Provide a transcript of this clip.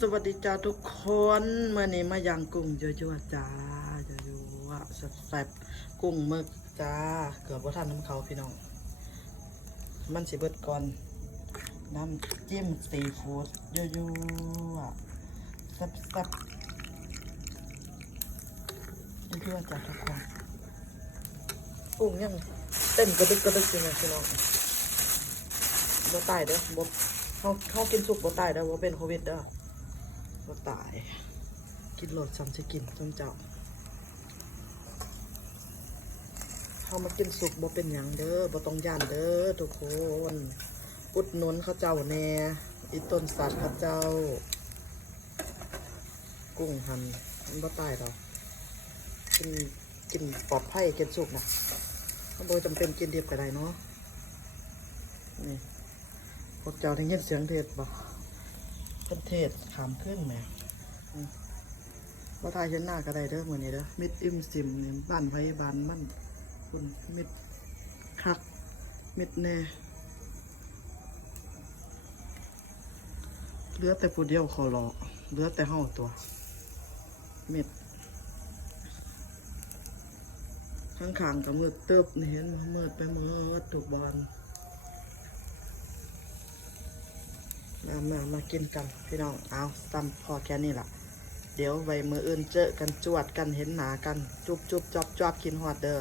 สวัสดีจ้าทุกคนเมื่อนี้มาย่างกุ้งเยอะๆจ้าเยอะๆแซ่บๆกุ้งมึกจ้า เกือบว่าทันน้ำเขาพี่น้อง มันสิเบิดก่อน น้ำจิ้มซีฟู้ดเยอะๆแซ่บๆเยอะๆจ้าทุกคนกุ้งยังเต้นกระดึกกระดึกอยู่นะพี่น้องบ่ตายเด้อบ่เขาเขากินสุกบ่ตายเด้อบ่เป็นโควิดเด้อ ก็ตาย กินโหลดซ้ำจะกินจนเจ้าเขามากินสุกบ่เป็นหยังเด้อบ่ต้องย่านเด้อทุกคน อุดหนุนเขาเจ้าแน่อีต้นสัตว์เขาเจ้า กุ้งหันมันบ่ตายดอกกินกินปลอดภัยกินสุกนะเขาบ่จำเป็นกินเดิบก็ได้เนาะนี่พวกเจ้าได้ยินเสียงเทศบ่ ประเทศขามขึ้นแหม่อืมว่าทายเห็นหน้าก็ได้เด้อมื้อนี้เด้อมิดอิมซิมนี่บ้านไผบ้านมั่นคุณมิดคักมิดแน่เหลือแต่ผู้เดียวขอรอเหลือแต่เฮาตัวมิดข้างๆก็มืดตึบนี่เห็นบ่มืดไปหมดทุกบอน มามามากินกันพี่น้องเอาซ้ำพอแค่นี้ล่ะ เดี๋ยวไว้มืออื่นเจอกันจวดกันเห็นหนากัน จุบจุบจอบจอบกินหอดเด้อ